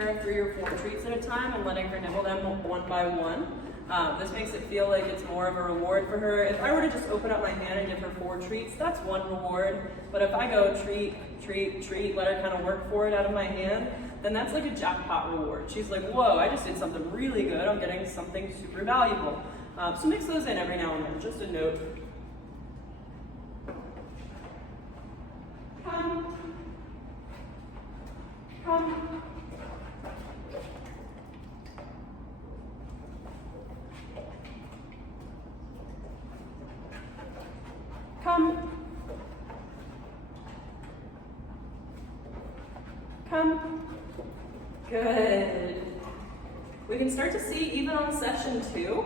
her 3 or 4 treats at a time and letting her nibble them one by one. This makes it feel like it's more of a reward for her. If I were to just open up my hand and give her 4 treats, that's one reward. But if I go treat, treat, treat, let her kind of work for it out of my hand, then that's like a jackpot reward. She's like, whoa, I just did something really good. I'm getting something super valuable. So mix those in every now and then, just a note. Come. Come. Come. Come. Good. We can start to see even on session 2,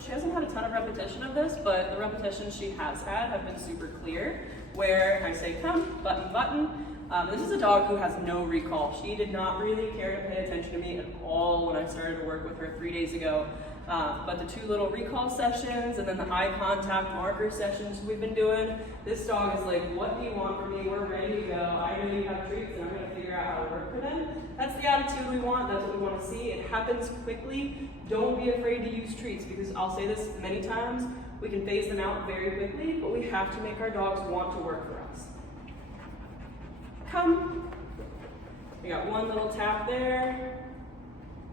she hasn't had a ton of repetition of this, but the repetitions she has had have been super clear, where I say come, button, button. This is a dog who has no recall. She did not really care to pay attention to me at all when I started to work with her 3 days ago. But the 2 little recall sessions and then the eye contact marker sessions we've been doing, this dog is like, what do you want from me? We're ready to go. I know you have treats and I'm going to figure out how to work for them. That's the attitude we want. That's what we want to see. It happens quickly. Don't be afraid to use treats, because I'll say this many times, we can phase them out very quickly, but we have to make our dogs want to work for us. Come. We got one little tap there.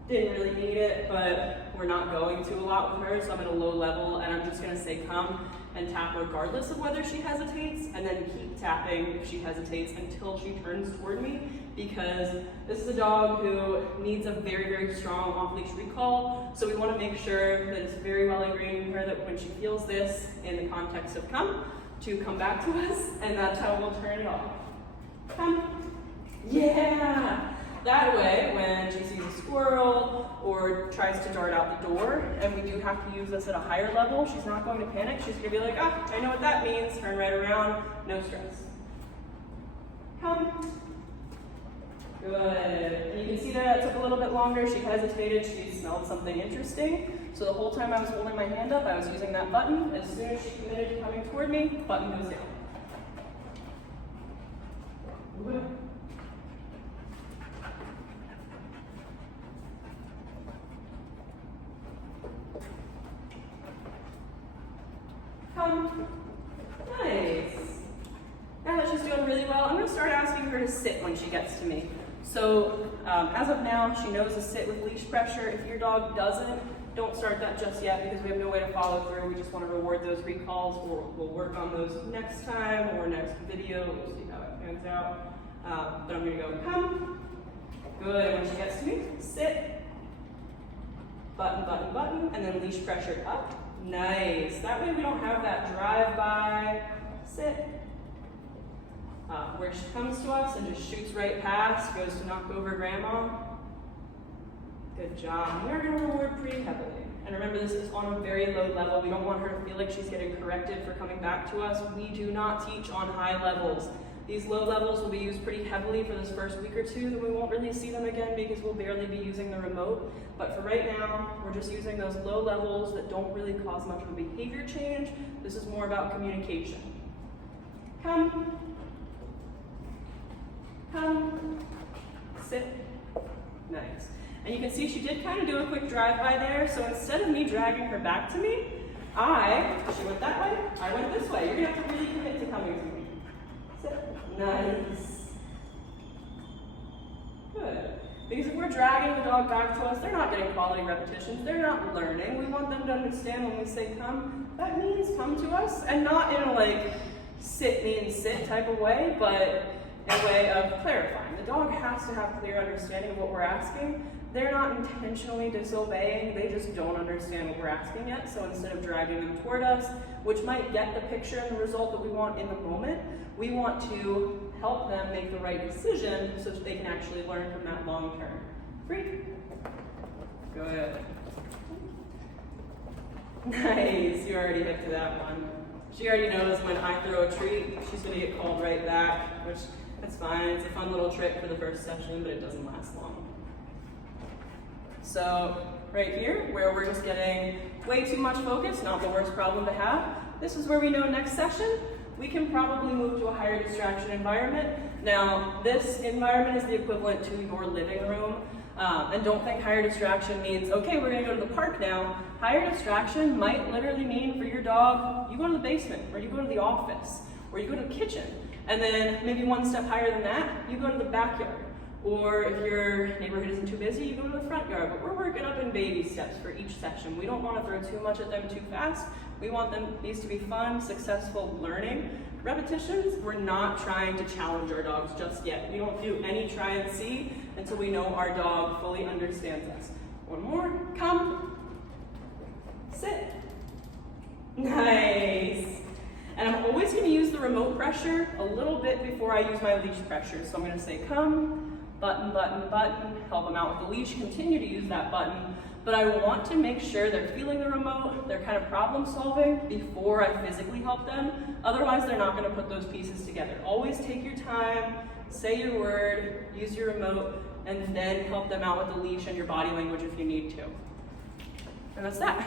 Didn't really need it, but we're not going to a lot with her, so I'm at a low level, and I'm just going to say come and tap regardless of whether she hesitates, and then keep tapping if she hesitates until she turns toward me, because this is a dog who needs a very, very strong off-leash recall, so we want to make sure that it's very well ingrained in her that when she feels this in the context of come, to come back to us, and that's how we'll turn it off. Come. Yeah! That way, when she sees a squirrel or tries to dart out the door, and we do have to use this at a higher level, she's not going to panic. She's going to be like, ah, I know what that means. Turn right around, no stress. Come. Good. And you can see that it took a little bit longer. She hesitated. She smelled something interesting. So the whole time I was holding my hand up, I was using that button. As soon as she committed to coming toward me, button goes down. Good. Come. Nice. Now that she's doing really well, I'm going to start asking her to sit when she gets to me. So as of now, she knows to sit with leash pressure. If your dog doesn't, don't start that just yet, because we have no way to follow through. We just want to reward those recalls. We'll work on those next time or next video. We'll see how it pans out. But I'm going to go come. Good. When she gets to me, sit. Button, button, button, and then leash pressure up. Nice. That way we don't have that drive-by, sit, where she comes to us and just shoots right past, goes to knock over grandma. Good job. We're going to reward pretty heavily. And remember, this is on a very low level. We don't want her to feel like she's getting corrected for coming back to us. We do not teach on high levels. These low levels will be used pretty heavily for this first week or 2, then we won't really see them again because we'll barely be using the remote. But for right now, we're just using those low levels that don't really cause much of a behavior change. This is more about communication. Come. Come. Sit. Nice. And you can see she did kind of do a quick drive-by there, so instead of me dragging her back to me, she went that way, I went this way. You're going to have to really commit to coming to me. Nice. Good. Because if we're dragging the dog back to us, they're not getting quality repetitions. They're not learning. We want them to understand when we say come, that means come to us. And not in a like sit means sit type of way, but in a way of clarifying. The dog has to have clear understanding of what we're asking. They're not intentionally disobeying, they just don't understand what we're asking yet. So instead of dragging them toward us, which might get the picture and the result that we want in the moment, we want to help them make the right decision so that they can actually learn from that long term. Free. Good. Nice, you already hit to that one. She already knows when I throw a treat, she's gonna get called right back, which that's fine. It's a fun little trick for the first session, but it doesn't last long. So right here, where we're just getting way too much focus, not the worst problem to have, this is where we know next session, we can probably move to a higher distraction environment. Now, this environment is the equivalent to your living room. And don't think higher distraction means, okay, we're gonna go to the park now. Higher distraction might literally mean for your dog, you go to the basement, or you go to the office, or you go to the kitchen. And then maybe one step higher than that, you go to the backyard. Or if your neighborhood isn't too busy, you go to the front yard. But we're working up in baby steps for each section. We don't want to throw too much at them too fast. We want these to be fun, successful learning. Repetitions, we're not trying to challenge our dogs just yet. We don't do any try and see until we know our dog fully understands us. One more, come, sit. Nice. And I'm always going to use the remote pressure a little bit before I use my leash pressure. So I'm going to say come, button, button, button, help them out with the leash, continue to use that button. But I want to make sure they're feeling the remote, they're kind of problem solving before I physically help them. Otherwise, they're not going to put those pieces together. Always take your time, say your word, use your remote, and then help them out with the leash and your body language if you need to. And that's that.